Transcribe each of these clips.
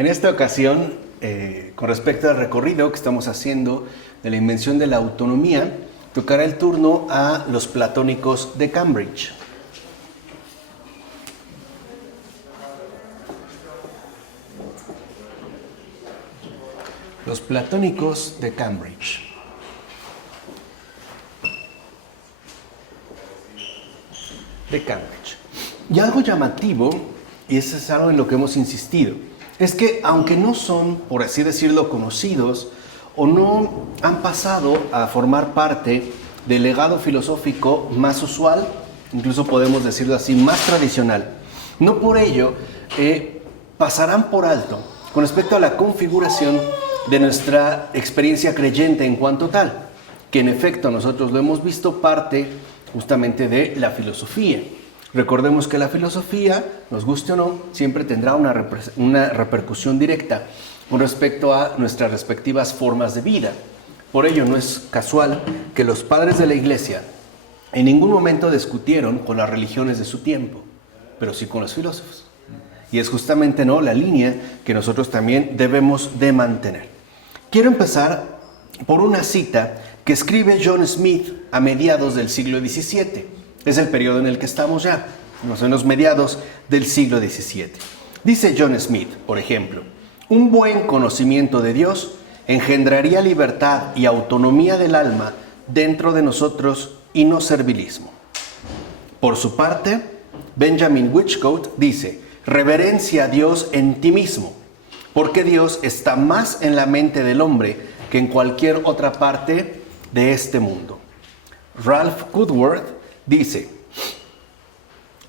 En esta ocasión, con respecto al recorrido que estamos haciendo de la invención de la autonomía, tocará el turno a los platónicos de Cambridge. Los platónicos de Cambridge. Y algo llamativo, y eso es algo en lo que hemos insistido, es que aunque no son, por así decirlo, conocidos o no han pasado a formar parte del legado filosófico más usual, incluso podemos decirlo así, más tradicional, no por ello pasarán por alto con respecto a la configuración de nuestra experiencia creyente en cuanto tal, que en efecto nosotros lo hemos visto parte justamente de la filosofía. Recordemos que la filosofía, nos guste o no, siempre tendrá una repercusión directa con respecto a nuestras respectivas formas de vida. Por ello no es casual que los padres de la Iglesia en ningún momento discutieron con las religiones de su tiempo, pero sí con los filósofos. Y es justamente la línea que nosotros también debemos de mantener. Quiero empezar por una cita que escribe John Smith a mediados del siglo XVII. Es el periodo en el que estamos ya, en los mediados del siglo XVII. Dice John Smith, por ejemplo, un buen conocimiento de Dios engendraría libertad y autonomía del alma dentro de nosotros y no servilismo. Por su parte, Benjamin Whichcote dice, reverencia a Dios en ti mismo, porque Dios está más en la mente del hombre que en cualquier otra parte de este mundo. Ralph Woodworth dice,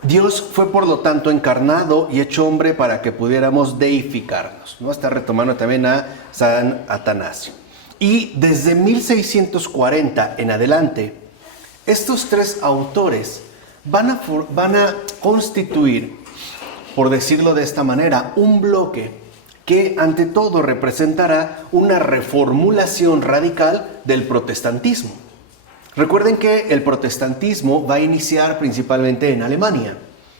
Dios fue por lo tanto encarnado y hecho hombre para que pudiéramos deificarnos. ¿No? Está retomando también a San Atanasio. Y desde 1640 en adelante, estos tres autores van a constituir, por decirlo de esta manera, un bloque que ante todo representará una reformulación radical del protestantismo. Recuerden que el protestantismo va a iniciar principalmente en Alemania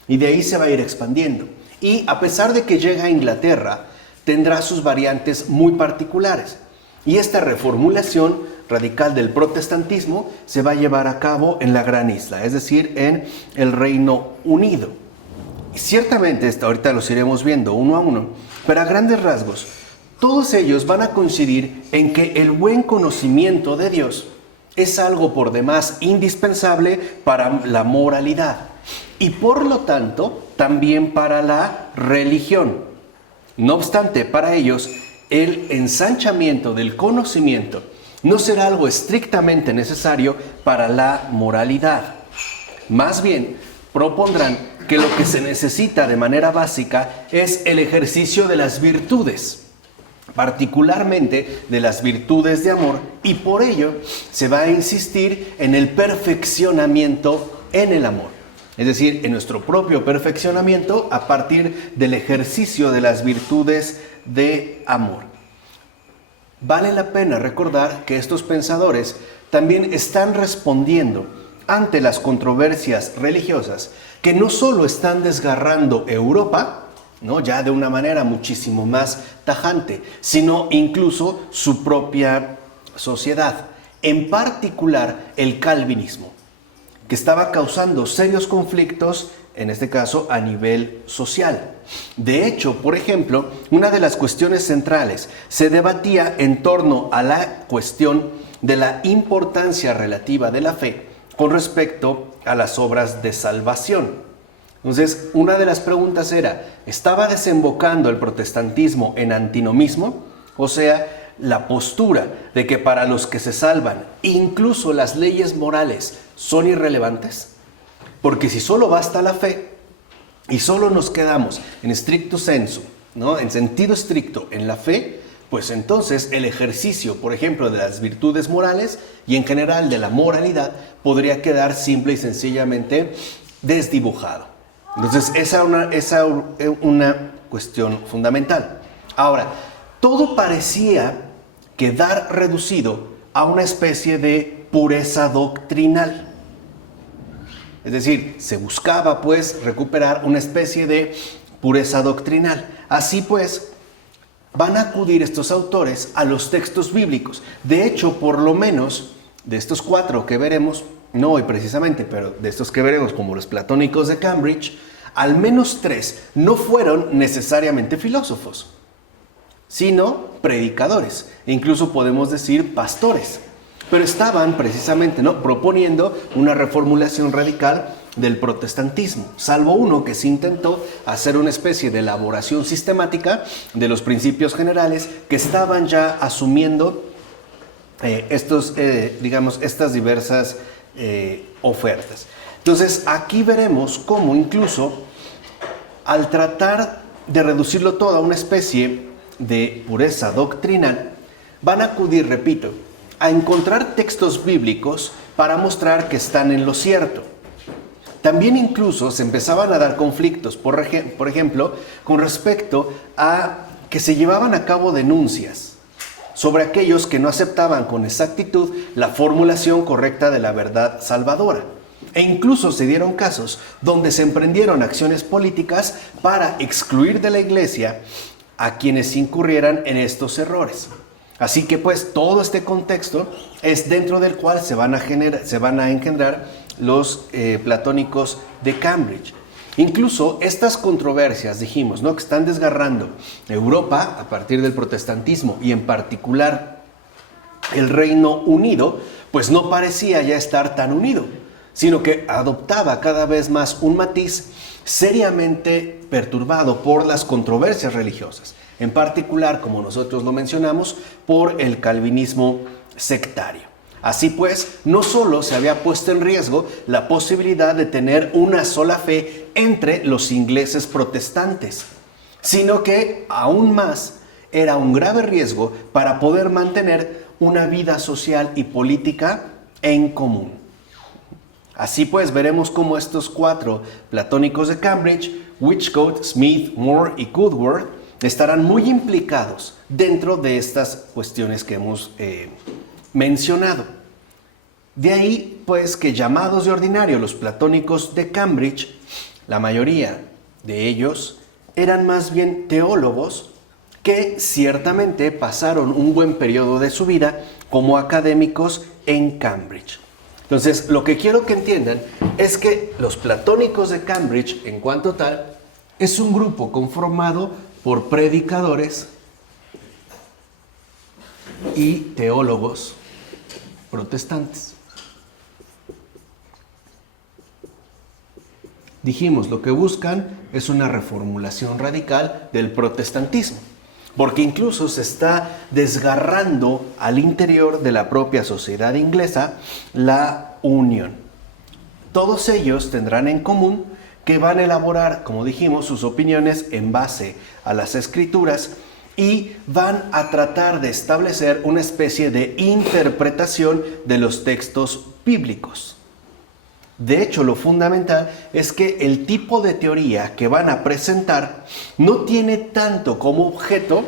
y de ahí se va a ir expandiendo. Y a pesar de que llega a Inglaterra, tendrá sus variantes muy particulares. Y esta reformulación radical del protestantismo se va a llevar a cabo en la Gran Isla, es decir, en el Reino Unido. Y ciertamente, ahorita los iremos viendo uno a uno, pero a grandes rasgos, todos ellos van a coincidir en que el buen conocimiento de Dios es algo por demás indispensable para la moralidad y por lo tanto también para la religión. No obstante, para ellos el ensanchamiento del conocimiento no será algo estrictamente necesario para la moralidad. Más bien, propondrán que lo que se necesita de manera básica es el ejercicio de las virtudes, particularmente de las virtudes de amor, y por ello se va a insistir en el perfeccionamiento en el amor, es decir, en nuestro propio perfeccionamiento a partir del ejercicio de las virtudes de amor. Vale la pena recordar que estos pensadores también están respondiendo ante las controversias religiosas que no solo están desgarrando Europa, ya de una manera muchísimo más tajante, sino incluso su propia sociedad, en particular el calvinismo, que estaba causando serios conflictos, en este caso a nivel social. De hecho, por ejemplo, una de las cuestiones centrales se debatía en torno a la cuestión de la importancia relativa de la fe con respecto a las obras de salvación. Entonces, una de las preguntas era, ¿estaba desembocando el protestantismo en antinomismo? O sea, la postura de que para los que se salvan, incluso las leyes morales son irrelevantes. Porque si solo basta la fe y solo nos quedamos en stricto sensu, en sentido estricto en la fe, pues entonces el ejercicio, por ejemplo, de las virtudes morales y en general de la moralidad podría quedar simple y sencillamente desdibujado. Entonces, esa es una cuestión fundamental. Ahora, todo parecía quedar reducido a una especie de pureza doctrinal. Es decir, se buscaba pues recuperar una especie de pureza doctrinal. Así pues, van a acudir estos autores a los textos bíblicos. De hecho, por lo menos de estos 4 que veremos, no hoy precisamente, pero de estos que veremos como los platónicos de Cambridge, al menos 3 no fueron necesariamente filósofos, sino predicadores, e incluso podemos decir pastores. Pero estaban precisamente proponiendo una reformulación radical del protestantismo, salvo uno que se intentó hacer una especie de elaboración sistemática de los principios generales que estaban ya asumiendo estas diversas ofertas. Entonces aquí veremos cómo incluso al tratar de reducirlo todo a una especie de pureza doctrinal, van a acudir, repito, a encontrar textos bíblicos para mostrar que están en lo cierto. También incluso se empezaban a dar conflictos, por ejemplo, con respecto a que se llevaban a cabo denuncias sobre aquellos que no aceptaban con exactitud la formulación correcta de la verdad salvadora. E incluso se dieron casos donde se emprendieron acciones políticas para excluir de la iglesia a quienes incurrieran en estos errores. Así que pues todo este contexto es dentro del cual se van a engendrar los platónicos de Cambridge. Incluso estas controversias, dijimos, que están desgarrando Europa a partir del protestantismo y en particular el Reino Unido, pues no parecía ya estar tan unido, sino que adoptaba cada vez más un matiz seriamente perturbado por las controversias religiosas, en particular, como nosotros lo mencionamos, por el calvinismo sectario. Así pues, no solo se había puesto en riesgo la posibilidad de tener una sola fe entre los ingleses protestantes, sino que aún más era un grave riesgo para poder mantener una vida social y política en común. Así pues, veremos cómo estos 4 platónicos de Cambridge, Whichcote, Smith, Moore y Goodworth, estarán muy implicados dentro de estas cuestiones que hemos mencionado. De ahí, pues, que llamados de ordinario los platónicos de Cambridge, la mayoría de ellos eran más bien teólogos que ciertamente pasaron un buen periodo de su vida como académicos en Cambridge. Entonces, lo que quiero que entiendan es que los platónicos de Cambridge, en cuanto tal, es un grupo conformado por predicadores y teólogos protestantes. Dijimos, lo que buscan es una reformulación radical del protestantismo, porque incluso se está desgarrando al interior de la propia sociedad inglesa la unión. Todos ellos tendrán en común que van a elaborar, como dijimos, sus opiniones en base a las escrituras y van a tratar de establecer una especie de interpretación de los textos bíblicos. De hecho, lo fundamental es que el tipo de teoría que van a presentar no tiene tanto como objeto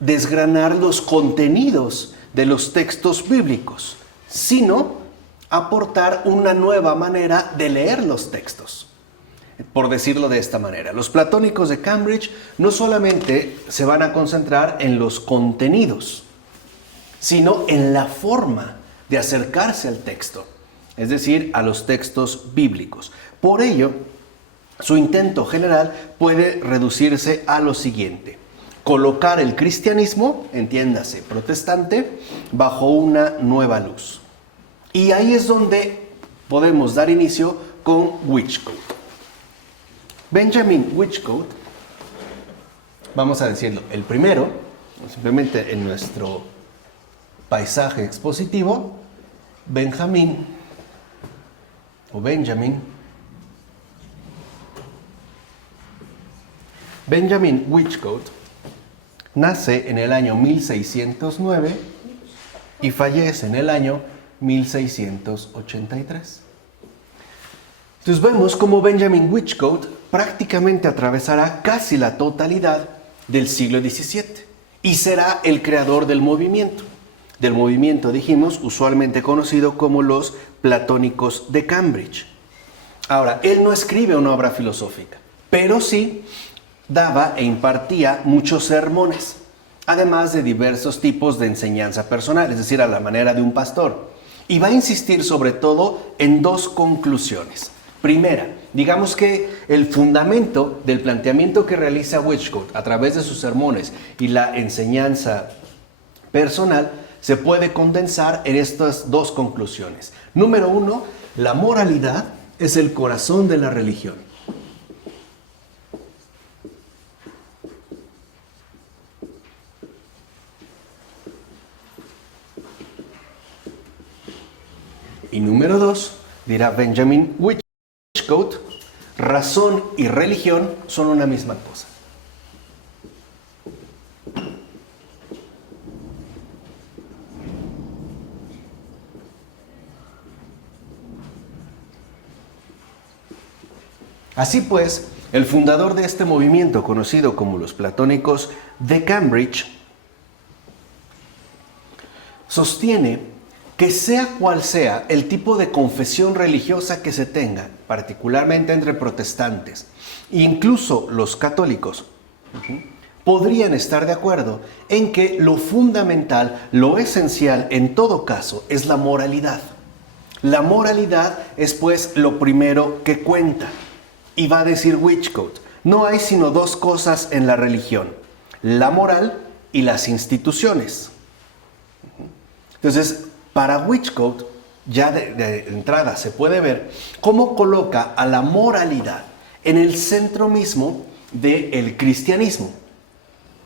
desgranar los contenidos de los textos bíblicos, sino aportar una nueva manera de leer los textos. Por decirlo de esta manera, los platónicos de Cambridge no solamente se van a concentrar en los contenidos, sino en la forma de acercarse al texto, es decir, a los textos bíblicos. Por ello, su intento general puede reducirse a lo siguiente: colocar el cristianismo, entiéndase, protestante, bajo una nueva luz. Y ahí es donde podemos dar inicio con Whichcote. Benjamin Whichcote, vamos a decirlo, el primero, simplemente en nuestro paisaje expositivo, Benjamin Whichcote nace en el año 1609 y fallece en el año 1683. Entonces vemos cómo Benjamin Whichcote prácticamente atravesará casi la totalidad del siglo XVII y será el creador del movimiento, dijimos, usualmente conocido como los platónicos de Cambridge. Ahora, él no escribe una obra filosófica, pero sí daba e impartía muchos sermones, además de diversos tipos de enseñanza personal, es decir, a la manera de un pastor. Y va a insistir sobre todo en dos conclusiones. Primera, digamos que el fundamento del planteamiento que realiza Whichcote a través de sus sermones y la enseñanza personal se puede condensar en estas dos conclusiones. Número uno, la moralidad es el corazón de la religión. Y número dos, dirá Benjamin Whichcote, razón y religión son una misma cosa. Así pues, el fundador de este movimiento, conocido como los platónicos de Cambridge, sostiene que sea cual sea el tipo de confesión religiosa que se tenga, particularmente entre protestantes, incluso los católicos, podrían estar de acuerdo en que lo fundamental, lo esencial en todo caso es la moralidad. La moralidad es pues lo primero que cuenta. Y va a decir Whichcote, no hay sino dos cosas en la religión, la moral y las instituciones. Entonces, para Whichcote, ya de entrada se puede ver cómo coloca a la moralidad en el centro mismo del cristianismo.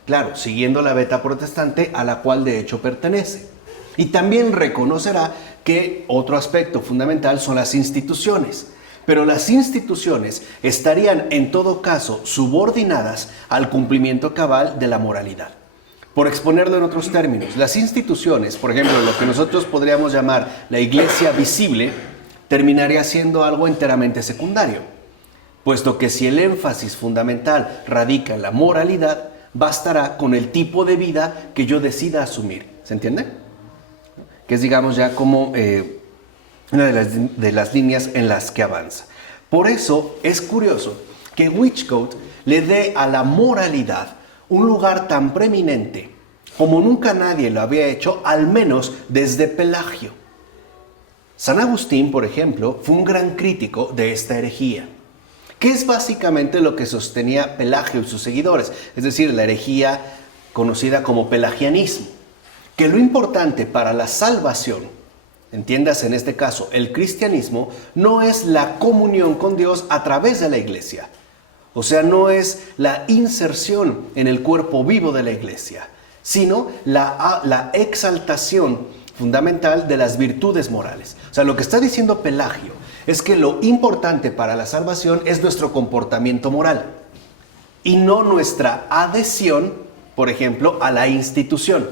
Claro, siguiendo la veta protestante a la cual de hecho pertenece. Y también reconocerá que otro aspecto fundamental son las instituciones. Pero las instituciones estarían en todo caso subordinadas al cumplimiento cabal de la moralidad. Por exponerlo en otros términos, las instituciones, por ejemplo, lo que nosotros podríamos llamar la iglesia visible, terminaría siendo algo enteramente secundario, puesto que si el énfasis fundamental radica en la moralidad, bastará con el tipo de vida que yo decida asumir. ¿Se entiende? Que es, digamos, ya como una de las líneas en las que avanza. Por eso es curioso que Whichcote le dé a la moralidad un lugar tan preeminente como nunca nadie lo había hecho, al menos desde Pelagio. San Agustín, por ejemplo, fue un gran crítico de esta herejía, que es básicamente lo que sostenía Pelagio y sus seguidores, es decir, la herejía conocida como pelagianismo, que lo importante para la salvación, entiendas en este caso el cristianismo, no es la comunión con Dios a través de la iglesia. O sea, no es la inserción en el cuerpo vivo de la iglesia, sino la exaltación fundamental de las virtudes morales. O sea, lo que está diciendo Pelagio es que lo importante para la salvación es nuestro comportamiento moral y no nuestra adhesión, por ejemplo, a la institución.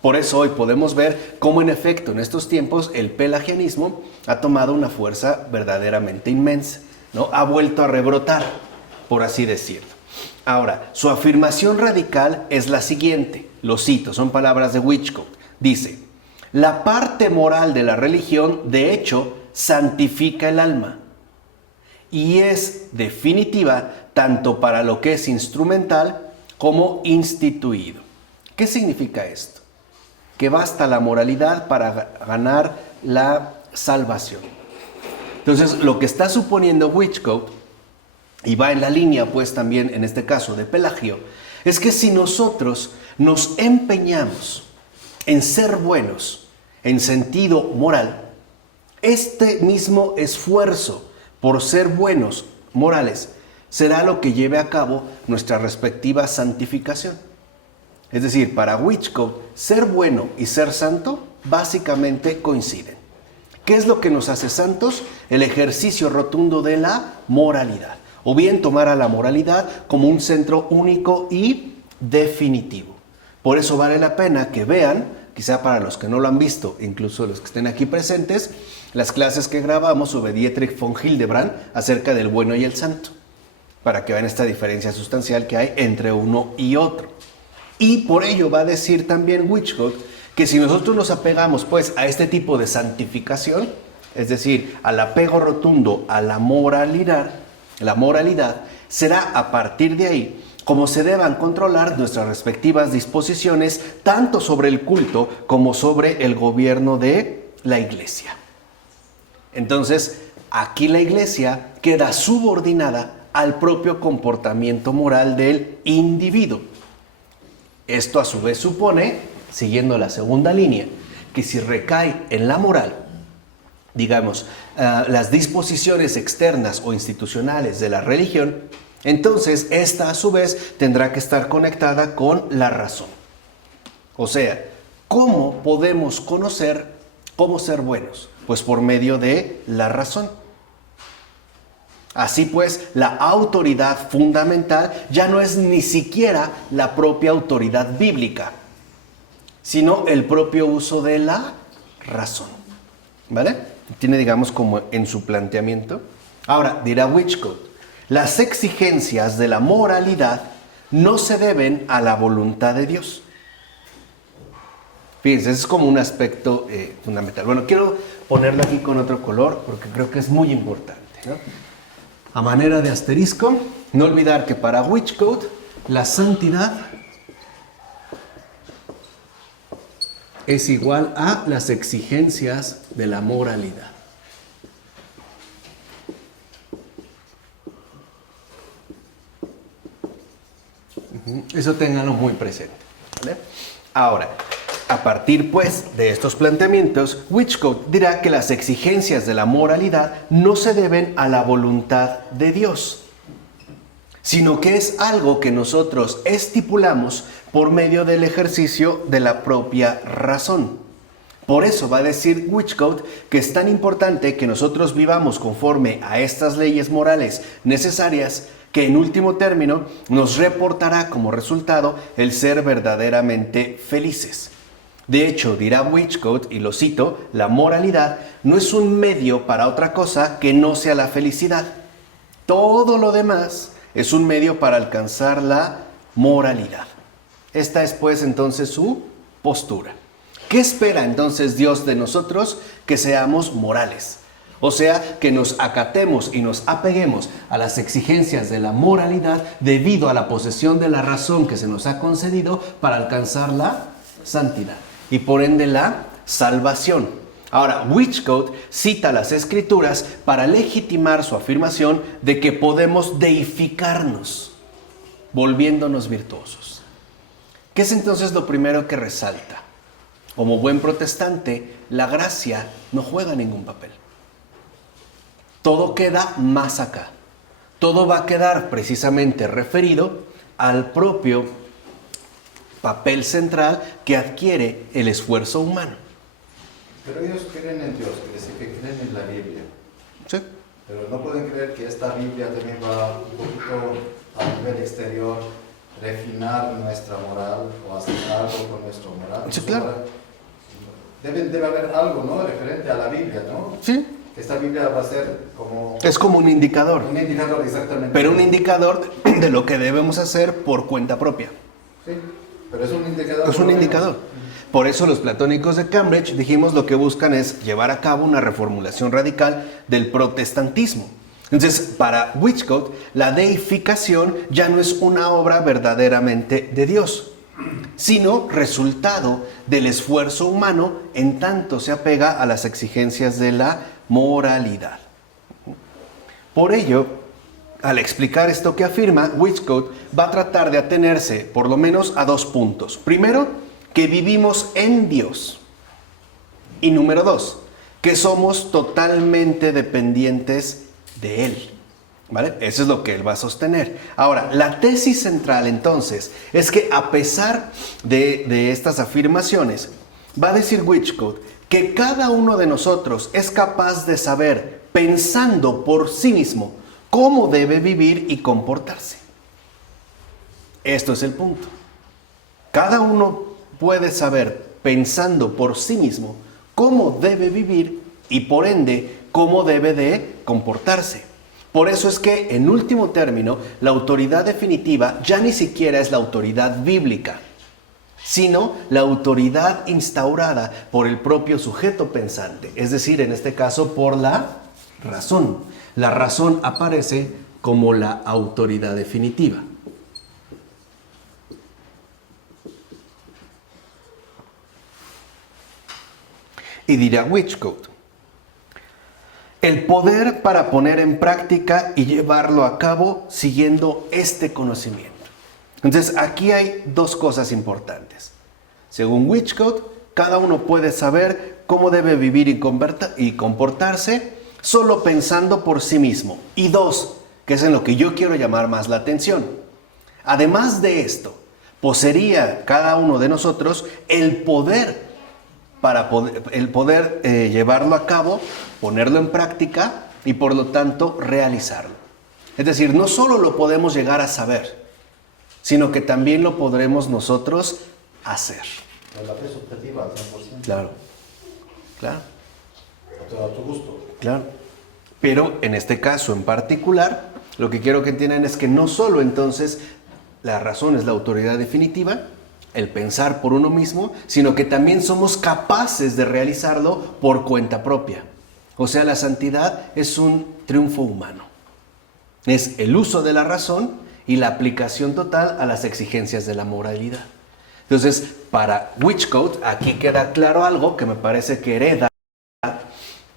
Por eso hoy podemos ver cómo en efecto en estos tiempos el pelagianismo ha tomado una fuerza verdaderamente inmensa, ¿no? Ha vuelto a rebrotar, por así decirlo. Ahora, su afirmación radical es la siguiente, lo cito, son palabras de Whichcote. Dice, la parte moral de la religión, de hecho, santifica el alma y es definitiva tanto para lo que es instrumental como instituido. ¿Qué significa esto? Que basta la moralidad para ganar la salvación. Entonces, lo que está suponiendo Whichcote, y va en la línea pues también en este caso de Pelagio, es que si nosotros nos empeñamos en ser buenos en sentido moral, este mismo esfuerzo por ser buenos morales será lo que lleve a cabo nuestra respectiva santificación. Es decir, para Whichcote, ser bueno y ser santo básicamente coinciden. ¿Qué es lo que nos hace santos? El ejercicio rotundo de la moralidad. O bien tomar a la moralidad como un centro único y definitivo. Por eso vale la pena que vean, quizá para los que no lo han visto, incluso los que estén aquí presentes, las clases que grabamos sobre Dietrich von Hildebrand acerca del bueno y el santo, para que vean esta diferencia sustancial que hay entre uno y otro. Y por ello va a decir también Whichcote que si nosotros nos apegamos pues a este tipo de santificación, es decir, al apego rotundo a la moralidad será a partir de ahí como se deban controlar nuestras respectivas disposiciones, tanto sobre el culto como sobre el gobierno de la iglesia. Entonces, aquí la iglesia queda subordinada al propio comportamiento moral del individuo. Esto a su vez supone, siguiendo la segunda línea, que si recae en la moral, digamos, las disposiciones externas o institucionales de la religión, entonces esta a su vez tendrá que estar conectada con la razón. O sea, ¿cómo podemos conocer cómo ser buenos? Pues por medio de la razón. Así pues, la autoridad fundamental ya no es ni siquiera la propia autoridad bíblica, sino el propio uso de la razón. ¿Vale? Tiene, digamos, como en su planteamiento. Ahora, dirá Whichcote, las exigencias de la moralidad no se deben a la voluntad de Dios. Fíjense, ese es como un aspecto fundamental. Bueno, quiero ponerlo aquí con otro color porque creo que es muy importante, ¿no? A manera de asterisco, no olvidar que para Whichcote la santidad es igual a las exigencias de la moralidad. Eso ténganlo muy presente, ¿vale? Ahora, a partir pues de estos planteamientos, Whichcote dirá que las exigencias de la moralidad no se deben a la voluntad de Dios, sino que es algo que nosotros estipulamos por medio del ejercicio de la propia razón. Por eso va a decir Whichcote que es tan importante que nosotros vivamos conforme a estas leyes morales necesarias, que en último término nos reportará como resultado el ser verdaderamente felices. De hecho, dirá Whichcote, y lo cito, la moralidad no es un medio para otra cosa que no sea la felicidad. Todo lo demás es un medio para alcanzar la moralidad. Esta es pues entonces su postura. ¿Qué espera entonces Dios de nosotros? Que seamos morales. O sea, que nos acatemos y nos apeguemos a las exigencias de la moralidad debido a la posesión de la razón que se nos ha concedido para alcanzar la santidad y por ende la salvación. Ahora, Whichcote cita las Escrituras para legitimar su afirmación de que podemos deificarnos, volviéndonos virtuosos. ¿Qué es entonces lo primero que resalta? Como buen protestante, la gracia no juega ningún papel. Todo queda más acá. Todo va a quedar precisamente referido al propio papel central que adquiere el esfuerzo humano. Pero ellos creen en Dios, quiere decir que creen en la Biblia. Sí. Pero no pueden creer que esta Biblia también va un poquito a nivel exterior, refinar nuestra moral o hacer algo con nuestra moral. Sí, claro. Debe haber algo, ¿no?, referente a la Biblia, ¿no? Sí. Esta Biblia va a ser como... Es como un indicador. Un indicador, exactamente. Pero un indicador de lo que debemos hacer por cuenta propia. Sí, pero es un indicador. Es un indicador. Por eso los platónicos de Cambridge, dijimos, lo que buscan es llevar a cabo una reformulación radical del protestantismo. Entonces, para Whichcote, la deificación ya no es una obra verdaderamente de Dios, sino resultado del esfuerzo humano en tanto se apega a las exigencias de la moralidad. Por ello, al explicar esto que afirma, Whichcote va a tratar de atenerse por lo menos a dos puntos. Primero, que vivimos en Dios. Y número dos, que somos totalmente dependientes de Él. ¿Vale? Eso es lo que él va a sostener. Ahora, la tesis central entonces es que a pesar de estas afirmaciones, va a decir Whichcote que cada uno de nosotros es capaz de saber, pensando por sí mismo, cómo debe vivir y comportarse. Esto es el punto. Cada uno puede saber, pensando por sí mismo, cómo debe vivir y por ende, cómo debe de comportarse. Por eso es que, en último término, la autoridad definitiva ya ni siquiera es la autoridad bíblica, sino la autoridad instaurada por el propio sujeto pensante, es decir, en este caso, por la razón. La razón aparece como la autoridad definitiva. Y dirá Witchcote: el poder para poner en práctica y llevarlo a cabo siguiendo este conocimiento. Entonces, aquí hay dos cosas importantes. Según Witchcote, cada uno puede saber cómo debe vivir y comportarse solo pensando por sí mismo. Y dos, que es en lo que yo quiero llamar más la atención. Además de esto, poseería cada uno de nosotros el poder para llevarlo a cabo, ponerlo en práctica y por lo tanto realizarlo. Es decir, no solo lo podemos llegar a saber, sino que también lo podremos nosotros hacer. La fe subjetiva al 100%. Claro, claro, A tu gusto. claro. Pero en este caso en particular, lo que quiero que entiendan es que no solo entonces la razón es la autoridad definitiva, el pensar por uno mismo, sino que también somos capaces de realizarlo por cuenta propia. O sea, la santidad es un triunfo humano. Es el uso de la razón y la aplicación total a las exigencias de la moralidad. Entonces, para Witchcote, aquí queda claro algo que me parece que hereda,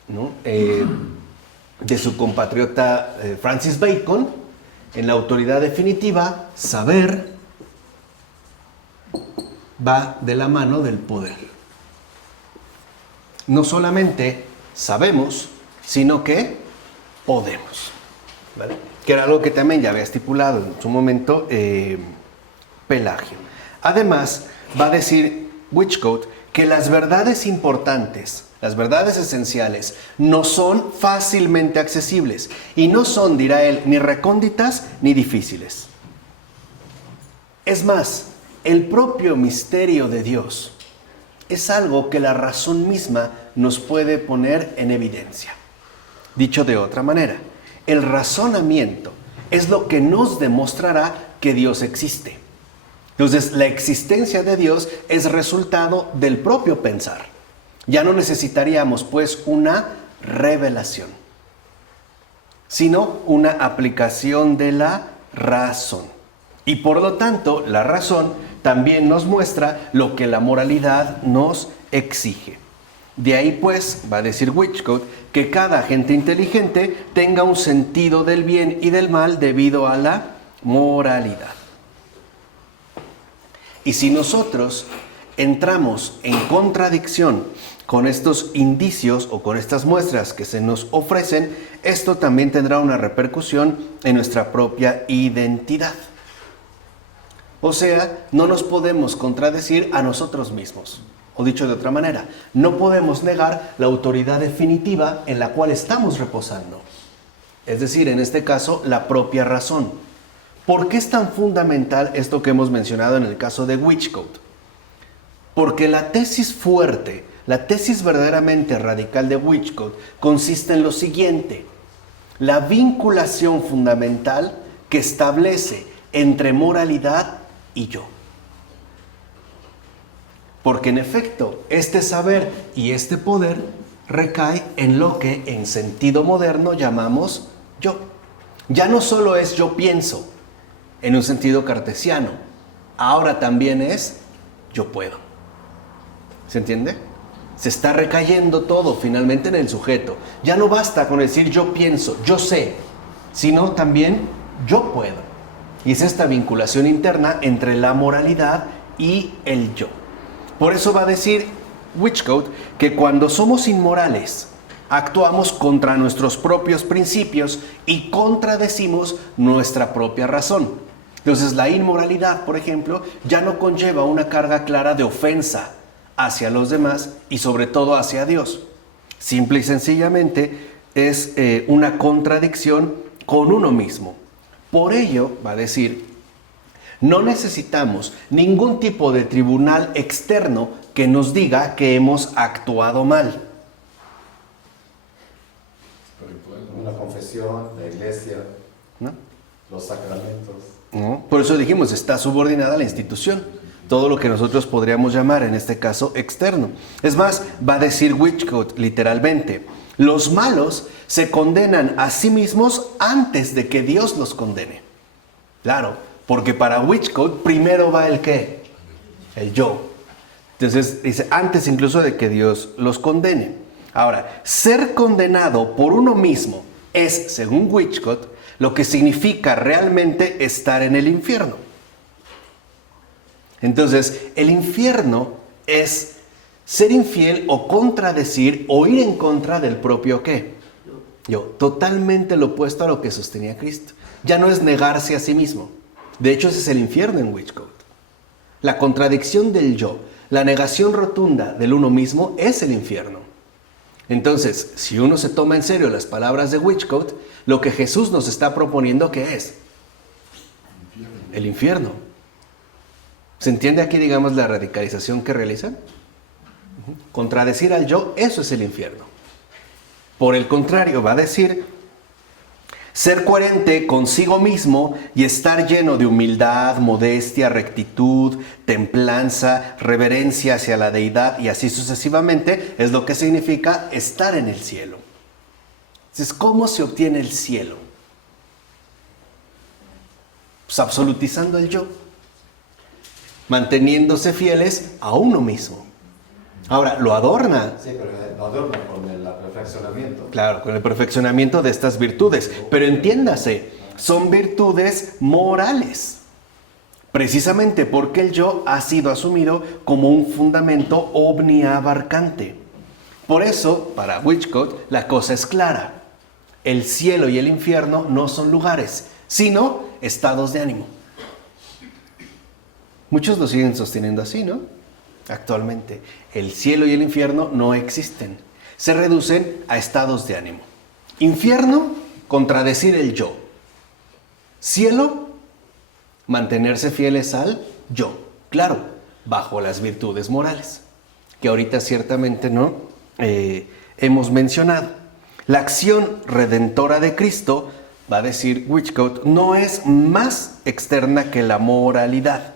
¿no? De su compatriota Francis Bacon. En la autoridad definitiva, saber va de la mano del poder. No solamente sabemos, sino que podemos, ¿vale? Que era algo que también ya había estipulado en su momento Pelagio. Además, va a decir Witchcote que las verdades importantes, las verdades esenciales, no son fácilmente accesibles y no son, dirá él, ni recónditas ni difíciles. Es más, el propio misterio de Dios es algo que la razón misma nos puede poner en evidencia. Dicho de otra manera, el razonamiento es lo que nos demostrará que Dios existe. Entonces, la existencia de Dios es resultado del propio pensar. Ya no necesitaríamos, pues, una revelación, sino una aplicación de la razón. Y por lo tanto, la razón también nos muestra lo que la moralidad nos exige. De ahí, pues, va a decir Witchcote, que cada agente inteligente tenga un sentido del bien y del mal debido a la moralidad. Y si nosotros entramos en contradicción con estos indicios o con estas muestras que se nos ofrecen, esto también tendrá una repercusión en nuestra propia identidad. O sea, no nos podemos contradecir a nosotros mismos. O dicho de otra manera, no podemos negar la autoridad definitiva en la cual estamos reposando. Es decir, en este caso, la propia razón. ¿Por qué es tan fundamental esto que hemos mencionado en el caso de Witchcote? Porque la tesis fuerte, la tesis verdaderamente radical de Witchcote consiste en lo siguiente: la vinculación fundamental que establece entre moralidad y yo. Porque en efecto, este saber y este poder recae en lo que en sentido moderno llamamos yo. Ya no solo es yo pienso, en un sentido cartesiano, ahora también es yo puedo. ¿Se entiende? Se está recayendo todo finalmente en el sujeto. Ya no basta con decir yo pienso, yo sé, sino también yo puedo. Y es esta vinculación interna entre la moralidad y el yo. Por eso va a decir Witchcote que cuando somos inmorales, actuamos contra nuestros propios principios y contradecimos nuestra propia razón. Entonces, la inmoralidad, por ejemplo, ya no conlleva una carga clara de ofensa hacia los demás y sobre todo hacia Dios. Simple y sencillamente es una contradicción con uno mismo. Por ello, va a decir, no necesitamos ningún tipo de tribunal externo que nos diga que hemos actuado mal. Una confesión, la iglesia, ¿No? los sacramentos. ¿No? Por eso dijimos, está subordinada a la institución. Todo lo que nosotros podríamos llamar, en este caso, externo. Es más, va a decir Witchcote literalmente, los malos se condenan a sí mismos antes de que Dios los condene. Claro, porque para Witchcote primero va el ¿qué? El yo. Entonces dice, antes incluso de que Dios los condene. Ahora, ser condenado por uno mismo es, según Whichcote, lo que significa realmente estar en el infierno. Entonces, el infierno es ser infiel o contradecir o ir en contra del propio ¿qué? Yo. Totalmente lo opuesto a lo que sostenía Cristo. Ya no es negarse a sí mismo. De hecho, ese es el infierno en Whichcote. La contradicción del yo, la negación rotunda del uno mismo es el infierno. Entonces, si uno se toma en serio las palabras de Whichcote, lo que Jesús nos está proponiendo, ¿qué es? El infierno. ¿Se entiende aquí, digamos, la radicalización que realizan? Contradecir al yo, eso es el infierno. Por el contrario, va a decir, ser coherente consigo mismo y estar lleno de humildad, modestia, rectitud, templanza, reverencia hacia la deidad y así sucesivamente, es lo que significa estar en el cielo. Entonces, ¿cómo se obtiene el cielo? Pues absolutizando el yo, manteniéndose fieles a uno mismo. Ahora, lo adorna. Sí, pero lo adorna con el perfeccionamiento. Claro, con el perfeccionamiento de estas virtudes. Pero entiéndase, son virtudes morales. Precisamente porque el yo ha sido asumido como un fundamento omniabarcante. Por eso, para Whichcote, la cosa es clara. El cielo y el infierno no son lugares, sino estados de ánimo. Muchos lo siguen sosteniendo así, ¿no? Actualmente, el cielo y el infierno no existen. Se reducen a estados de ánimo. Infierno, contradecir el yo. Cielo, mantenerse fieles al yo. Claro, bajo las virtudes morales, que ahorita ciertamente no hemos mencionado. La acción redentora de Cristo, va a decir Whichcote, no es más externa que la moralidad.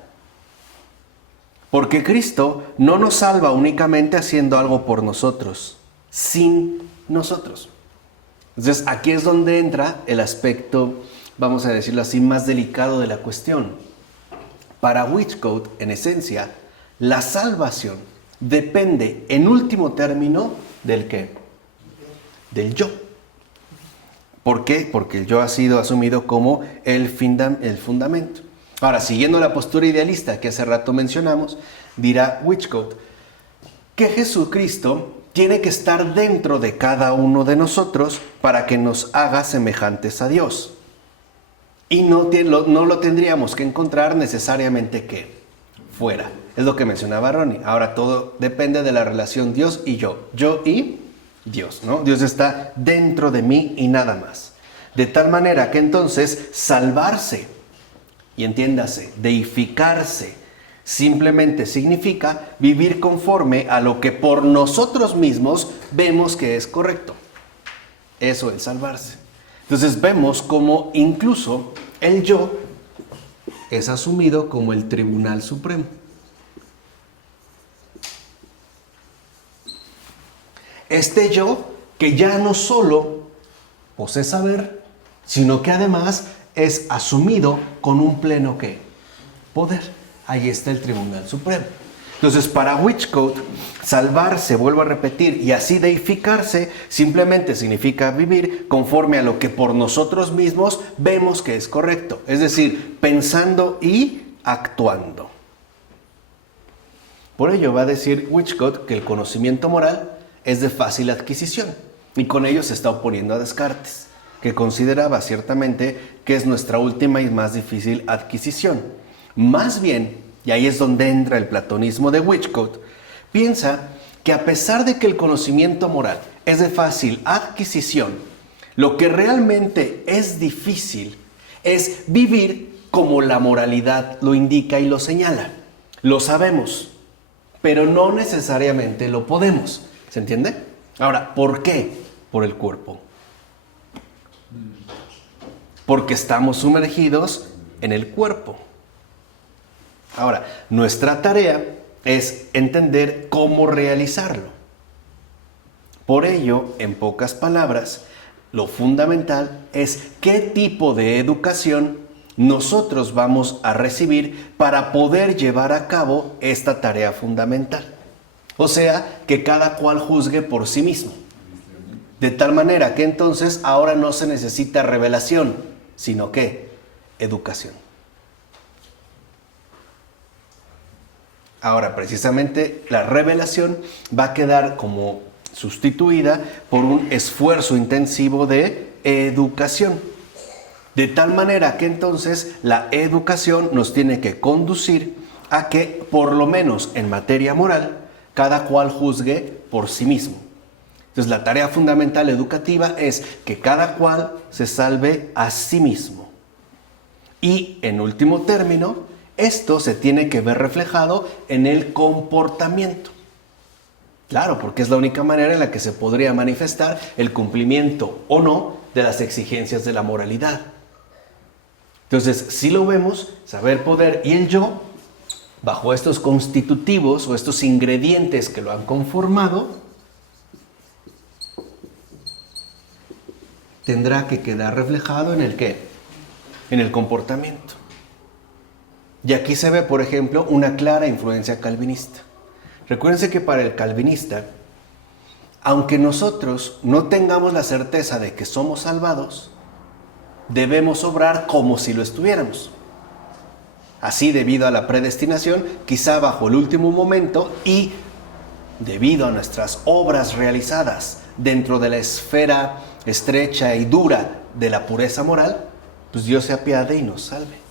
Porque Cristo no nos salva únicamente haciendo algo por nosotros, sin nosotros. Entonces, aquí es donde entra el aspecto, vamos a decirlo así, más delicado de la cuestión. Para Whichcote, en esencia, la salvación depende, en último término, ¿del qué? Del yo. ¿Por qué? Porque el yo ha sido asumido como el fundamento. Ahora, siguiendo la postura idealista que hace rato mencionamos, dirá Whichcote que Jesucristo tiene que estar dentro de cada uno de nosotros para que nos haga semejantes a Dios. Y no lo tendríamos que encontrar necesariamente ¿qué? Fuera. Es lo que mencionaba Ronnie. Ahora todo depende de la relación Dios y yo. Yo y Dios, ¿no? Dios está dentro de mí y nada más. De tal manera que entonces salvarse, y entiéndase, deificarse, simplemente significa vivir conforme a lo que por nosotros mismos vemos que es correcto. Eso es salvarse. Entonces vemos como incluso el yo es asumido como el Tribunal Supremo. Este yo que ya no solo posee saber, sino que además es asumido con un pleno ¿qué? Poder. Ahí está el Tribunal Supremo. Entonces, para Whichcote, salvarse, vuelvo a repetir, y así deificarse, simplemente significa vivir conforme a lo que por nosotros mismos vemos que es correcto. Es decir, pensando y actuando. Por ello va a decir Whichcote que el conocimiento moral es de fácil adquisición, y con ello se está oponiendo a Descartes, que consideraba ciertamente que es nuestra última y más difícil adquisición. Más bien, y ahí es donde entra el platonismo de Whichcote, piensa que a pesar de que el conocimiento moral es de fácil adquisición, lo que realmente es difícil es vivir como la moralidad lo indica y lo señala. Lo sabemos, pero no necesariamente lo podemos. ¿Se entiende? Ahora, ¿por qué? Por el cuerpo. Porque estamos sumergidos en el cuerpo. Ahora, nuestra tarea es entender cómo realizarlo. Por ello, en pocas palabras, lo fundamental es qué tipo de educación nosotros vamos a recibir para poder llevar a cabo esta tarea fundamental. O sea, que cada cual juzgue por sí mismo. De tal manera que entonces ahora no se necesita revelación, sino que educación. Ahora, precisamente, la revelación va a quedar como sustituida por un esfuerzo intensivo de educación. De tal manera que entonces la educación nos tiene que conducir a que, por lo menos en materia moral, cada cual juzgue por sí mismo. Entonces, la tarea fundamental educativa es que cada cual se salve a sí mismo. Y, en último término, esto se tiene que ver reflejado en el comportamiento. Claro, porque es la única manera en la que se podría manifestar el cumplimiento o no de las exigencias de la moralidad. Entonces, si lo vemos, saber, poder y el yo, bajo estos constitutivos o estos ingredientes que lo han conformado, tendrá que quedar reflejado en el ¿qué? En el comportamiento. Y aquí se ve, por ejemplo, una clara influencia calvinista. Recuérdense que para el calvinista, aunque nosotros no tengamos la certeza de que somos salvados, debemos obrar como si lo estuviéramos. Así, debido a la predestinación, quizá bajo el último momento y debido a nuestras obras realizadas dentro de la esfera estrecha y dura de la pureza moral, pues Dios se apiade y nos salve.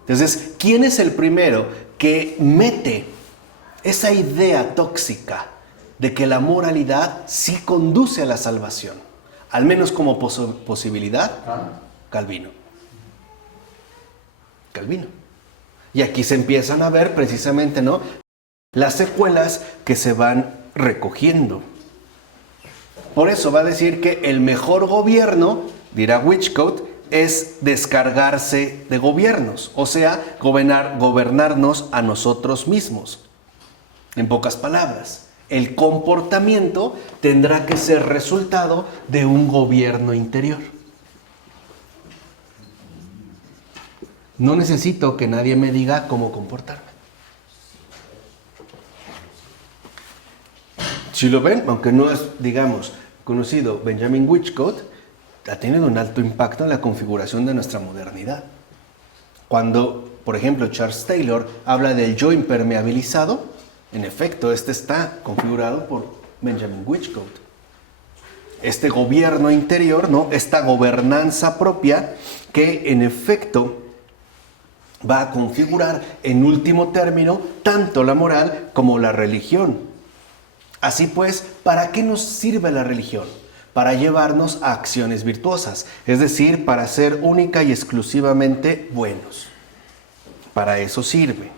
Entonces, ¿quién es el primero que mete esa idea tóxica de que la moralidad sí conduce a la salvación? Al menos como posibilidad, Calvino. Y aquí se empiezan a ver precisamente, ¿no?, las secuelas que se van recogiendo. Por eso va a decir que el mejor gobierno, dirá Whichcote, es descargarse de gobiernos, o sea, gobernarnos a nosotros mismos. En pocas palabras, el comportamiento tendrá que ser resultado de un gobierno interior. No necesito que nadie me diga cómo comportarme. Si lo ven, aunque no es, digamos, conocido, Benjamin Whichcote ha tenido un alto impacto en la configuración de nuestra modernidad. Cuando, por ejemplo, Charles Taylor habla del yo impermeabilizado, en efecto, este está configurado por Benjamin Whichcote. Este gobierno interior, ¿no?, esta gobernanza propia que, en efecto, va a configurar, en último término, tanto la moral como la religión. Así pues, ¿para qué nos sirve la religión? Para llevarnos a acciones virtuosas, es decir, para ser única y exclusivamente buenos. Para eso sirve.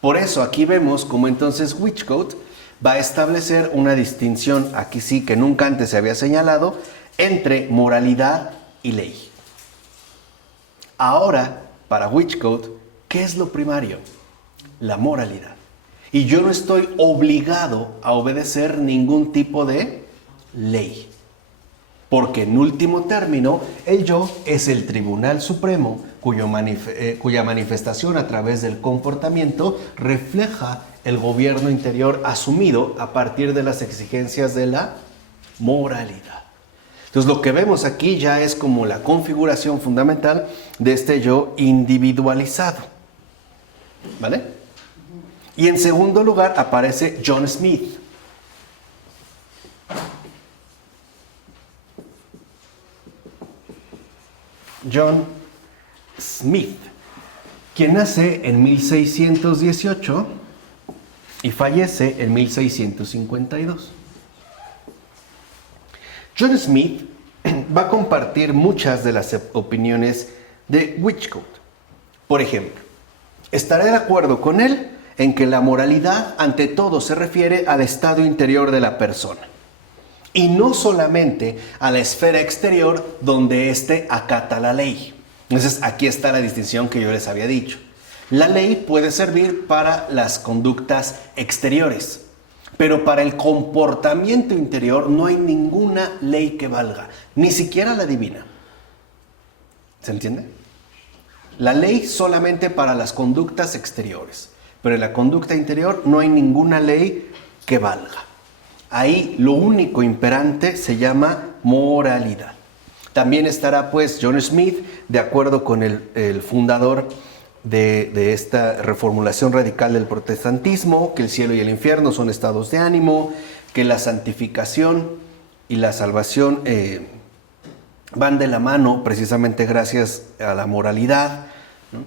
Por eso aquí vemos cómo entonces Whichcote va a establecer una distinción, aquí sí que nunca antes se había señalado, entre moralidad y ley. Ahora, para Whichcote, ¿qué es lo primario? La moralidad. Y yo no estoy obligado a obedecer ningún tipo de ley. Porque en último término, el yo es el tribunal supremo cuya manifestación a través del comportamiento refleja el gobierno interior asumido a partir de las exigencias de la moralidad. Entonces, lo que vemos aquí ya es como la configuración fundamental de este yo individualizado. ¿Vale? Y en segundo lugar aparece John Smith. John Smith, quien nace en 1618 y fallece en 1652. John Smith va a compartir muchas de las opiniones de Whichcote. Por ejemplo, estaré de acuerdo con él en que la moralidad ante todo se refiere al estado interior de la persona y no solamente a la esfera exterior donde éste acata la ley. Entonces aquí está la distinción que yo les había dicho. La ley puede servir para las conductas exteriores, pero para el comportamiento interior no hay ninguna ley que valga, ni siquiera la divina. ¿Se entiende? La ley solamente para las conductas exteriores, pero en la conducta interior no hay ninguna ley que valga. Ahí lo único imperante se llama moralidad. También estará pues John Smith, de acuerdo con el fundador de esta reformulación radical del protestantismo, que el cielo y el infierno son estados de ánimo, que la santificación y la salvación van de la mano precisamente gracias a la moralidad, ¿no?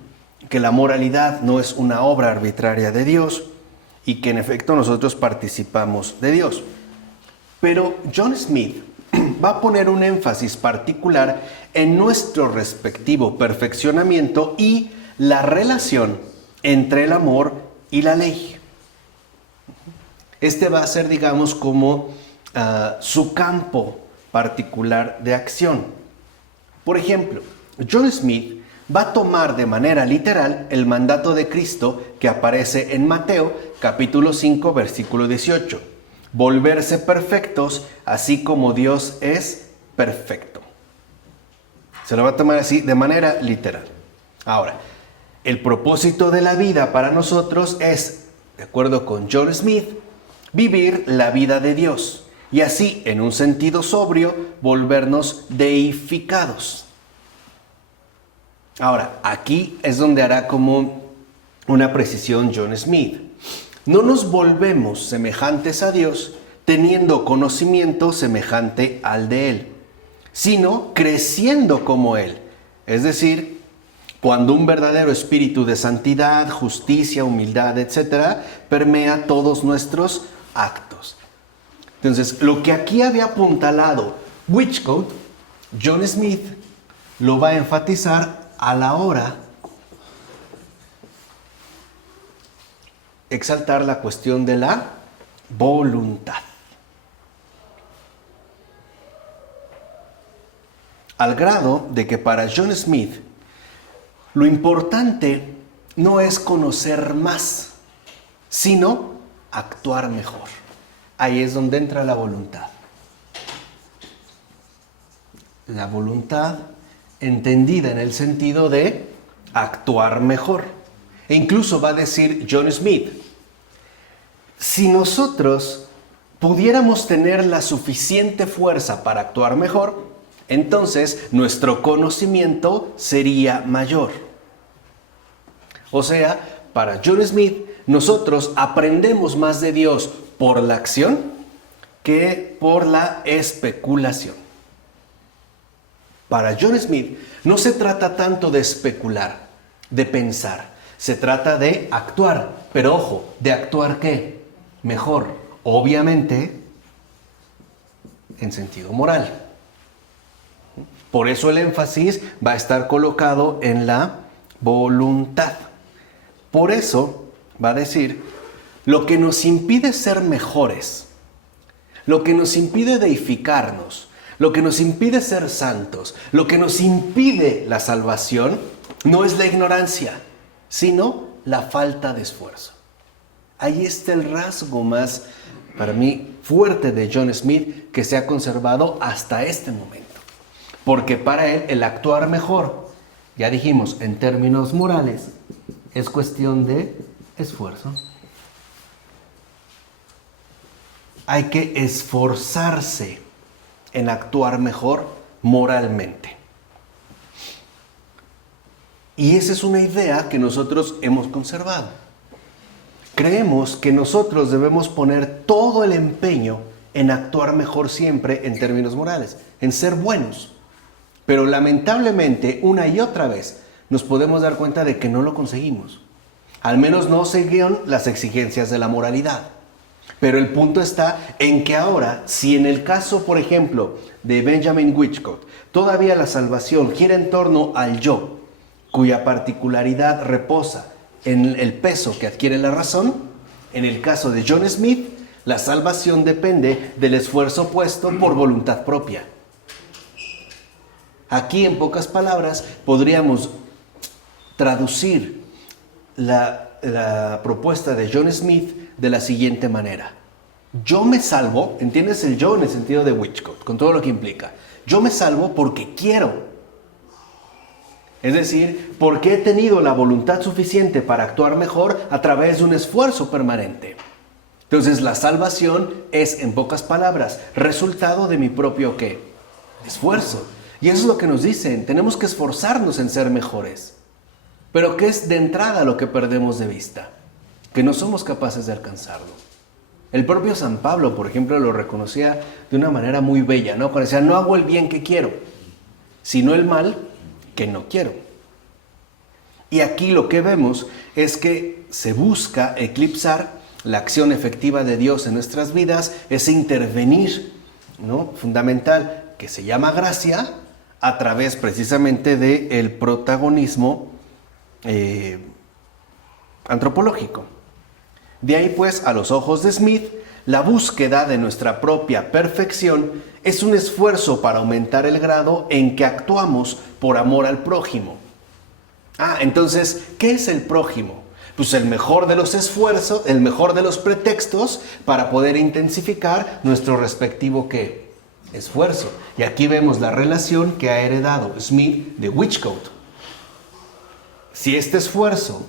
Que la moralidad no es una obra arbitraria de Dios y que en efecto nosotros participamos de Dios. Pero John Smith va a poner un énfasis particular en nuestro respectivo perfeccionamiento y la relación entre el amor y la ley. Este va a ser, digamos, como su campo particular de acción. Por ejemplo, John Smith va a tomar de manera literal el mandato de Cristo que aparece en Mateo capítulo 5 versículo 18. Volverse perfectos así como Dios es perfecto. Se lo va a tomar así de manera literal. Ahora, el propósito de la vida para nosotros es, de acuerdo con John Smith, vivir la vida de Dios y así, en un sentido sobrio, volvernos deificados. Ahora, aquí es donde hará como una precisión John Smith. No nos volvemos semejantes a Dios teniendo conocimiento semejante al de Él, sino creciendo como Él. Es decir, cuando un verdadero espíritu de santidad, justicia, humildad, etc., permea todos nuestros actos. Entonces, lo que aquí había apuntalado Whichcote, John Smith lo va a enfatizar a la hora exaltar la cuestión de la voluntad. Al grado de que para John Smith lo importante no es conocer más, sino actuar mejor. Ahí es donde entra la voluntad. La voluntad entendida en el sentido de actuar mejor. E incluso va a decir John Smith, si nosotros pudiéramos tener la suficiente fuerza para actuar mejor, entonces nuestro conocimiento sería mayor. O sea, para John Smith, nosotros aprendemos más de Dios por la acción que por la especulación. Para John Smith no se trata tanto de especular, de pensar. Se trata de actuar, pero ojo, ¿de actuar qué? Mejor, obviamente, en sentido moral. Por eso el énfasis va a estar colocado en la voluntad. Por eso va a decir, lo que nos impide ser mejores, lo que nos impide deificarnos, lo que nos impide ser santos, lo que nos impide la salvación, no es la ignorancia, sino la falta de esfuerzo. Ahí está el rasgo más, para mí, fuerte de John Smith que se ha conservado hasta este momento. Porque para él el actuar mejor, ya dijimos, en términos morales, es cuestión de esfuerzo. Hay que esforzarse en actuar mejor moralmente. Y esa es una idea que nosotros hemos conservado. Creemos que nosotros debemos poner todo el empeño en actuar mejor siempre en términos morales, en ser buenos. Pero lamentablemente, una y otra vez, nos podemos dar cuenta de que no lo conseguimos. Al menos no seguían las exigencias de la moralidad. Pero el punto está en que ahora, si en el caso, por ejemplo, de Benjamin Whichcote, todavía la salvación gira en torno al yo, cuya particularidad reposa en el peso que adquiere la razón, en el caso de John Smith, la salvación depende del esfuerzo puesto por voluntad propia. Aquí, en pocas palabras, podríamos traducir la propuesta de John Smith de la siguiente manera. Yo me salvo, ¿entiendes el yo en el sentido de Whichcote, con todo lo que implica? Yo me salvo porque quiero. Es decir, porque he tenido la voluntad suficiente para actuar mejor a través de un esfuerzo permanente. Entonces la salvación es, en pocas palabras, resultado de mi propio ¿qué? Esfuerzo. Y eso es lo que nos dicen, tenemos que esforzarnos en ser mejores. Pero ¿qué es de entrada lo que perdemos de vista? Que no somos capaces de alcanzarlo. El propio San Pablo, por ejemplo, lo reconocía de una manera muy bella, ¿no? Cuando decía, no hago el bien que quiero, sino el mal que no quiero. Y aquí lo que vemos es que se busca eclipsar la acción efectiva de Dios en nuestras vidas, ese intervenir, ¿no? Fundamental, que se llama gracia, a través precisamente del protagonismo antropológico. De ahí pues, a los ojos de Smith, la búsqueda de nuestra propia perfección es un esfuerzo para aumentar el grado en que actuamos por amor al prójimo. Entonces, ¿qué es el prójimo? Pues el mejor de los esfuerzos, el mejor de los pretextos para poder intensificar nuestro respectivo ¿qué? Esfuerzo. Y aquí vemos la relación que ha heredado Smith de Whichcote. Si este esfuerzo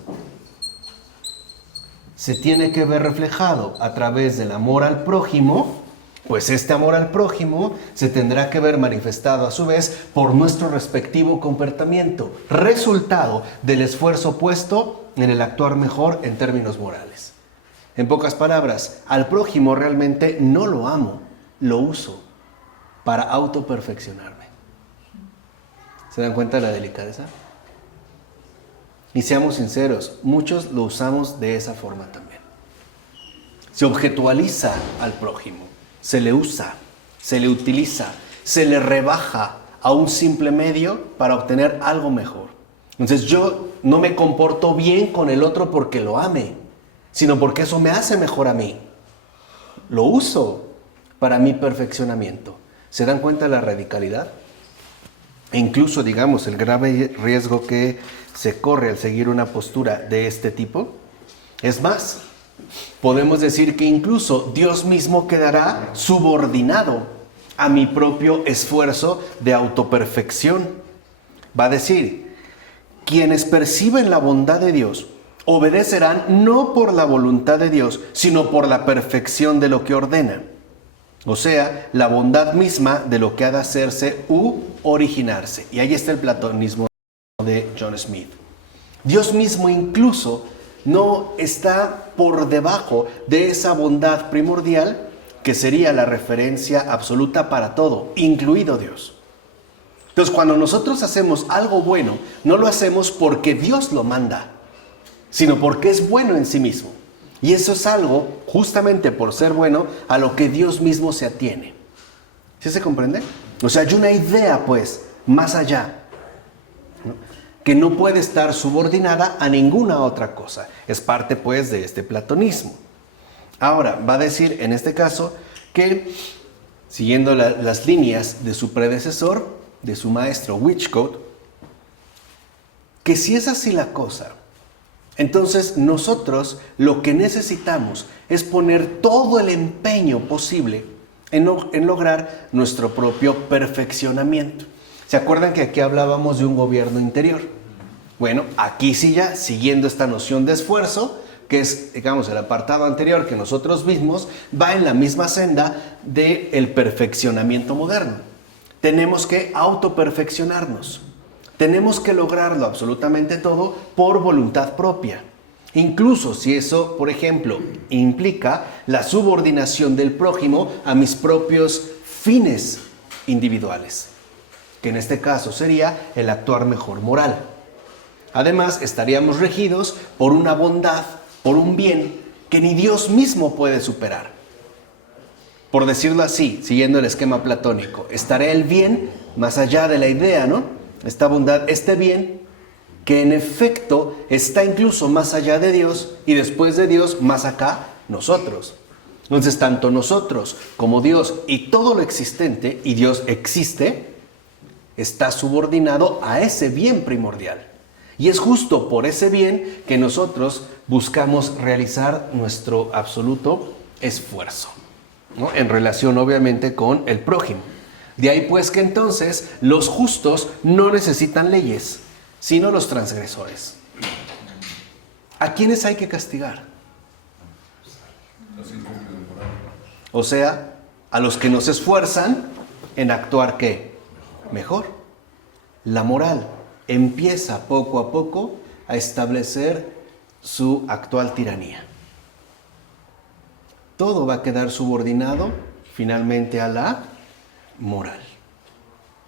se tiene que ver reflejado a través del amor al prójimo, pues este amor al prójimo se tendrá que ver manifestado a su vez por nuestro respectivo comportamiento, resultado del esfuerzo puesto en el actuar mejor en términos morales. En pocas palabras, al prójimo realmente no lo amo, lo uso para autoperfeccionarme. ¿Se dan cuenta de la delicadeza? Y seamos sinceros, muchos lo usamos de esa forma también. Se objetualiza al prójimo, se le usa, se le utiliza, se le rebaja a un simple medio para obtener algo mejor. Entonces yo no me comporto bien con el otro porque lo ame, sino porque eso me hace mejor a mí. Lo uso para mi perfeccionamiento. ¿Se dan cuenta de la radicalidad? E incluso, digamos, el grave riesgo que se corre al seguir una postura de este tipo. Es más, podemos decir que incluso Dios mismo quedará subordinado a mi propio esfuerzo de autoperfección. Va a decir, quienes perciben la bondad de Dios obedecerán no por la voluntad de Dios, sino por la perfección de lo que ordena. O sea, la bondad misma de lo que ha de hacerse u originarse. Y ahí está el platonismo de John Smith. Dios mismo incluso no está por debajo de esa bondad primordial que sería la referencia absoluta para todo, incluido Dios. Entonces, cuando nosotros hacemos algo bueno, no lo hacemos porque Dios lo manda, sino porque es bueno en sí mismo. Y eso es algo, justamente por ser bueno, a lo que Dios mismo se atiene. ¿Sí se comprende? O sea, hay una idea, pues, más allá, ¿no? Que no puede estar subordinada a ninguna otra cosa. Es parte, pues, de este platonismo. Ahora, va a decir, en este caso, que, siguiendo las líneas de su predecesor, de su maestro Whichcote, que si es así la cosa, entonces nosotros lo que necesitamos es poner todo el empeño posible en lograr nuestro propio perfeccionamiento. ¿Se acuerdan que aquí hablábamos de un gobierno interior? Bueno, aquí sí ya, siguiendo esta noción de esfuerzo, que es, digamos, el apartado anterior que nosotros mismos, va en la misma senda del perfeccionamiento moderno. Tenemos que autoperfeccionarnos. Tenemos que lograrlo absolutamente todo por voluntad propia. Incluso si eso, por ejemplo, implica la subordinación del prójimo a mis propios fines individuales, que en este caso sería el actuar mejor moral. Además, estaríamos regidos por una bondad, por un bien que ni Dios mismo puede superar. Por decirlo así, siguiendo el esquema platónico, estará el bien más allá de la idea, ¿no? Esta bondad, este bien, que en efecto está incluso más allá de Dios y después de Dios, más acá, nosotros. Entonces, tanto nosotros como Dios y todo lo existente, y Dios existe, está subordinado a ese bien primordial. Y es justo por ese bien que nosotros buscamos realizar nuestro absoluto esfuerzo, ¿no? En relación obviamente con el prójimo. De ahí pues que entonces los justos no necesitan leyes, sino los transgresores. ¿A quiénes hay que castigar? O sea, a los que no se esfuerzan en actuar ¿qué? Mejor. La moral empieza poco a poco a establecer su actual tiranía. Todo va a quedar subordinado finalmente a la moral.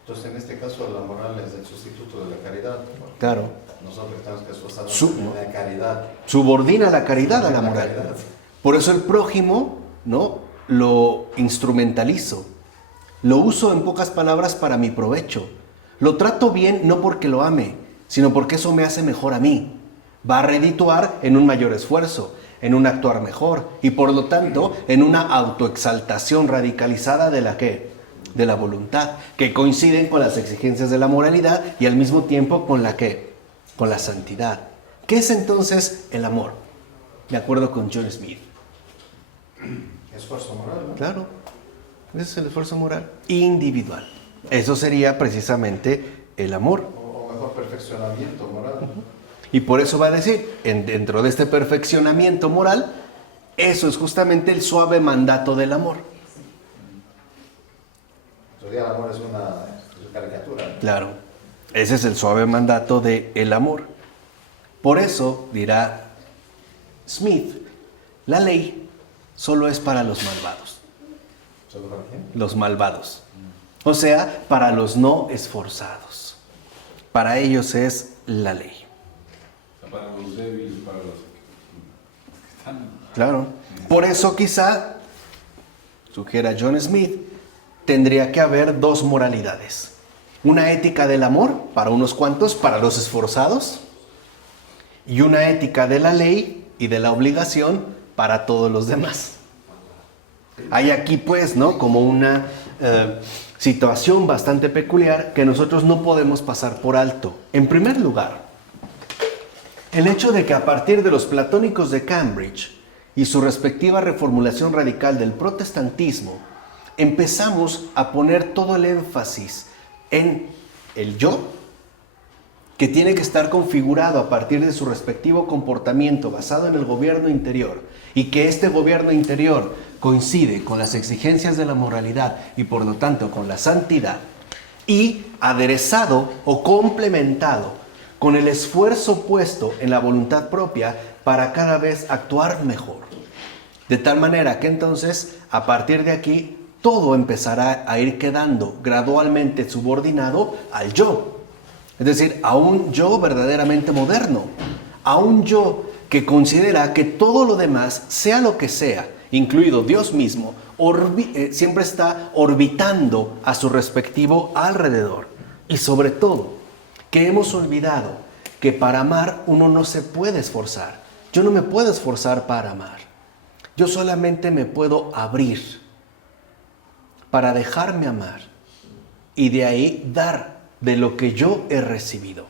Entonces, en este caso, la moral es el sustituto de la caridad. Claro. Nosotros tenemos que esforzarnos en la caridad. Subordina la caridad a la moral. Por eso el prójimo, ¿no? Lo instrumentalizo. Lo uso en pocas palabras para mi provecho. Lo trato bien no porque lo ame, sino porque eso me hace mejor a mí. Va a redituar en un mayor esfuerzo, en un actuar mejor y por lo tanto en una autoexaltación radicalizada de la ¿qué? De la voluntad, que coinciden con las exigencias de la moralidad y al mismo tiempo con la ¿qué? Con la santidad. ¿Qué es entonces el amor? De acuerdo con John Smith. Esfuerzo moral, ¿no? Claro, ese es el esfuerzo moral individual. Eso sería precisamente el amor. O mejor, perfeccionamiento moral. Y por eso va a decir, dentro de este perfeccionamiento moral, eso es justamente el suave mandato del amor. Entonces, el amor es una caricatura. Claro, ese es el suave mandato del amor. Por eso, dirá Smith, la ley solo es para los malvados. ¿Solo para quién? Los malvados. O sea, para los no esforzados. Para ellos es la ley. Para los débiles, para los que están... Claro. Por eso quizá, sugiera John Smith, tendría que haber dos moralidades. Una ética del amor para unos cuantos, para los esforzados, y una ética de la ley y de la obligación para todos los demás. Hay aquí pues, ¿no? Como una situación bastante peculiar que nosotros no podemos pasar por alto. En primer lugar, el hecho de que a partir de los platónicos de Cambridge y su respectiva reformulación radical del protestantismo, empezamos a poner todo el énfasis en el yo, que tiene que estar configurado a partir de su respectivo comportamiento basado en el gobierno interior, y que este gobierno interior coincide con las exigencias de la moralidad y por lo tanto con la santidad, y aderezado o complementado con el esfuerzo puesto en la voluntad propia para cada vez actuar mejor. De tal manera que entonces, a partir de aquí, todo empezará a ir quedando gradualmente subordinado al yo. Es decir, a un yo verdaderamente moderno, a un yo que considera que todo lo demás, sea lo que sea, incluido Dios mismo, siempre está orbitando a su respectivo alrededor. Y sobre todo, que hemos olvidado que para amar uno no se puede esforzar. Yo no me puedo esforzar para amar. Yo solamente me puedo abrir para dejarme amar y de ahí dar de lo que yo he recibido.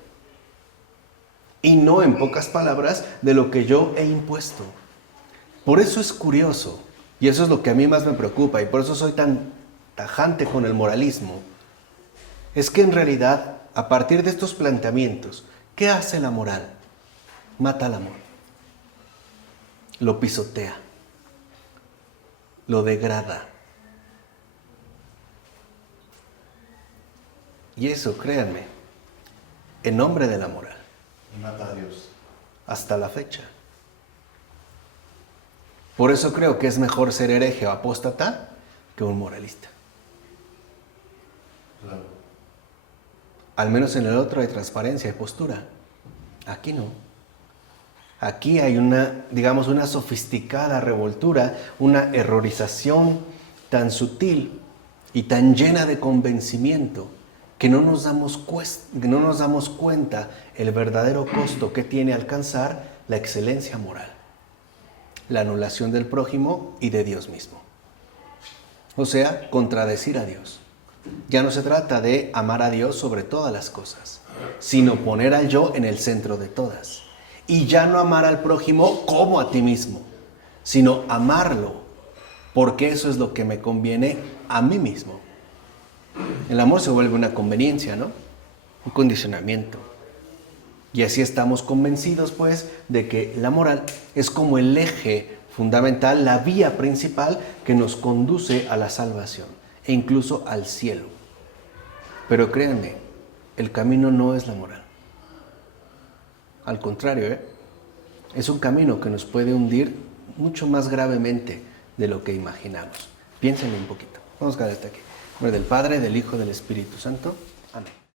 Y no, en pocas palabras, de lo que yo he impuesto. Por eso es curioso, y eso es lo que a mí más me preocupa, y por eso soy tan tajante con el moralismo, es que en realidad, a partir de estos planteamientos, ¿qué hace la moral? Mata al amor. Lo pisotea. Lo degrada. Y eso, créanme, en nombre de la moral. Y mata a Dios. Hasta la fecha. Por eso creo que es mejor ser hereje o apóstata que un moralista. Claro. Al menos en el otro hay transparencia y postura. Aquí no. Aquí hay una sofisticada revoltura, una errorización tan sutil y tan llena de convencimiento que no nos damos cuenta el verdadero costo que tiene alcanzar la excelencia moral, la anulación del prójimo y de Dios mismo. O sea, contradecir a Dios. Ya no se trata de amar a Dios sobre todas las cosas, sino poner al yo en el centro de todas. Y ya no amar al prójimo como a ti mismo, sino amarlo, porque eso es lo que me conviene a mí mismo. El amor se vuelve una conveniencia, ¿no? Un condicionamiento. Y así estamos convencidos, pues, de que la moral es como el eje fundamental, la vía principal que nos conduce a la salvación e incluso al cielo. Pero créanme, el camino no es la moral. Al contrario, es un camino que nos puede hundir mucho más gravemente de lo que imaginamos. Piénsenlo un poquito. Vamos a quedar hasta aquí. En nombre del Padre, del Hijo y del Espíritu Santo. Amén.